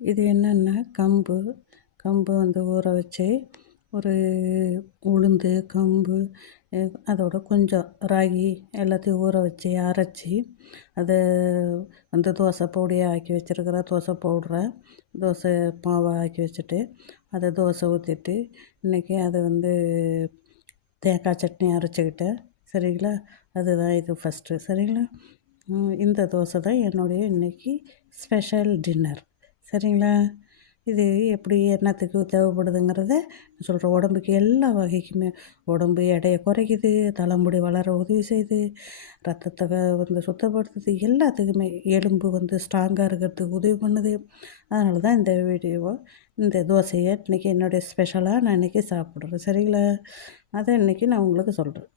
இது என்னென்னா கம்பு கம்பு வந்து ஊற வச்சு ஒரு உளுந்து கம்பு அதோட கொஞ்சம் ராகி எல்லாத்தையும் ஊற வச்சு அரைச்சி அதை வந்து தோசை பொடியாக ஆக்கி வச்சுருக்கிற தோசை பவுடரை தோசை மாவை ஆக்கி வச்சுட்டு அதை தோசை ஊற்றிட்டு இன்றைக்கி அதை வந்து தேங்காய் சட்னி அரைச்சிக்கிட்டேன் சரிங்களா. அதுதான் இது ஃபஸ்ட்டு சரிங்களா. இந்த தோசை தான் என்னுடைய இன்றைக்கி ஸ்பெஷல் டின்னர் சரிங்களா. இது எப்படி என்னத்துக்கு தேவைப்படுதுங்கிறத சொல்கிறேன். உடம்புக்கு எல்லா வகைக்குமே உடம்பு எடையை குறைக்குது, தலைமுடி வளர உதவி செய்யுது, ரத்தத்தை வந்து சுத்தப்படுத்துது, எல்லாத்துக்குமே எலும்பு வந்து ஸ்ட்ராங்காக இருக்கிறதுக்கு உதவி பண்ணுது. அதனால தான் இந்த வீடியோவை இந்த தோசையை இன்றைக்கி என்னுடைய ஸ்பெஷலாக நான் இன்றைக்கி சாப்பிட்றேன் சரிங்களா. அதை இன்றைக்கி நான் உங்களுக்கு சொல்கிறேன்.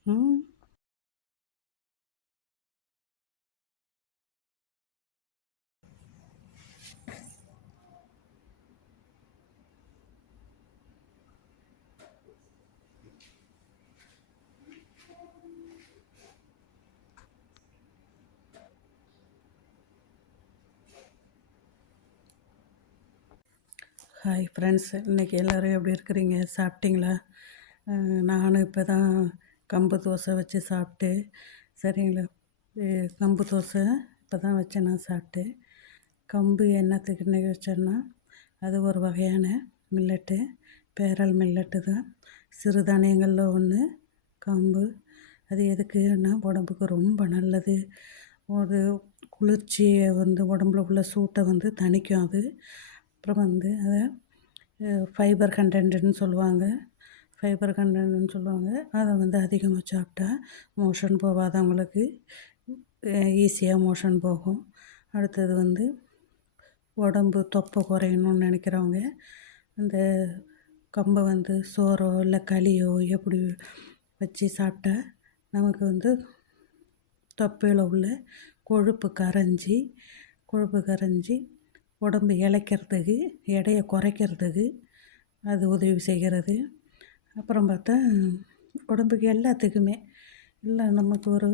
ஹாய் ஃப்ரெண்ட்ஸ், இன்றைக்கி எல்லோரும் எப்படி இருக்கிறீங்க? சாப்பிட்டீங்களா? நானும் இப்போ தான் கம்பு தோசை வச்சு சாப்பிட்டு சரிங்களா. கம்பு தோசை இப்போ தான் வச்சு நான் சாப்பிட்டேன். கம்பு என்னத்துக்கு இன்றைக்கி வச்சேன்னா, அது ஒரு வகையான மில்லட்டு, பேரல் மில்லட்டு தான். சிறுதானியங்களில் ஒன்று கம்பு. அது எதுக்குன்னா உடம்புக்கு ரொம்ப நல்லது. ஒரு குளிர்ச்சியை வந்து உடம்புல உள்ள சூட்டை வந்து தணிக்கும் அது. அப்புறம் வந்து அதை ஃபைபர் கண்டென்ட்டுன்னு சொல்லுவாங்க. அதை வந்து அதிகமாக சாப்பிட்டா மோஷன் போகாதவங்களுக்கு ஈஸியாக மோஷன் போகும். அடுத்தது வந்து உடம்பு தொப்பை குறையணும்னு நினைக்கிறவங்க அந்த கம்பை வந்து சோறோ இல்லை களியோ எப்படி வச்சு சாப்பிட்டா நமக்கு வந்து தொப்பையில் உள்ள கொழுப்பு கரைஞ்சி உடம்பு இளைக்கிறதுக்கு, எடையை குறைக்கிறதுக்கு அது உதவி செய்கிறது. அப்புறம் பார்த்தா உடம்புக்கு எல்லாத்துக்குமே இல்லை நமக்கு ஒரு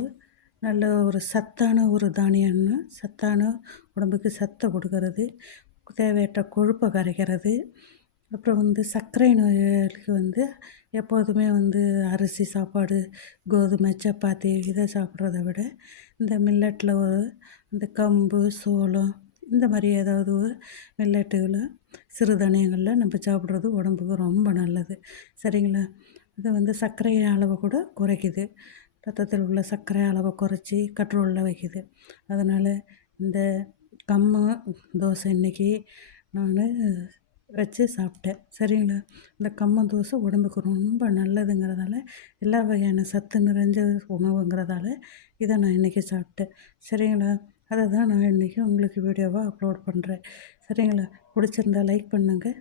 நல்ல ஒரு சத்தான ஒரு தானியம்னா உடம்புக்கு சத்தை கொடுக்கறது, தேவையற்ற கொழுப்பை கரைக்கிறது. அப்புறம் வந்து சர்க்கரை நோய்களுக்கு வந்து எப்போதுமே வந்து அரிசி சாப்பாடு, கோதுமை, சப்பாத்தி இதை சாப்பிட்றத விட இந்த மில்லட்டில் இந்த கம்பு, சோளம் இந்த மாதிரி ஏதாவது ஒரு மில்லட்டுகளை சிறுதானியங்களில் நம்ம சாப்பிட்றது உடம்புக்கு ரொம்ப நல்லது சரிங்களா. இது வந்து சர்க்கரை அளவை கூட குறைக்குது. ரத்தத்தில் உள்ள சர்க்கரை அளவை குறைச்சி கண்ட்ரோலில் வைக்குது. அதனால் இந்த கம்மு தோசை இன்றைக்கி நான் வச்சு சாப்பிட்டேன் சரிங்களா. இந்த கம்ம தோசை உடம்புக்கு ரொம்ப நல்லதுங்கிறதால, எல்லா வகையான சத்து நிறைஞ்ச உணவுங்கிறதால இதை நான் இன்றைக்கி சாப்பிட்டேன் சரிங்களா. அதை தான் நான் இன்றைக்கி உங்களுக்கு வீடியோவாக அப்லோட் பண்ணுறேன் சரிங்களா. பிடிச்சிருந்தா லைக் பண்ணுங்கள்,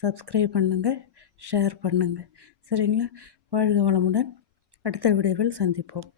சப்ஸ்கிரைப் பண்ணுங்கள், ஷேர் பண்ணுங்கள் சரிங்களா. வாழ்க வளமுடன். அடுத்த வீடியோவில் சந்திப்போம்.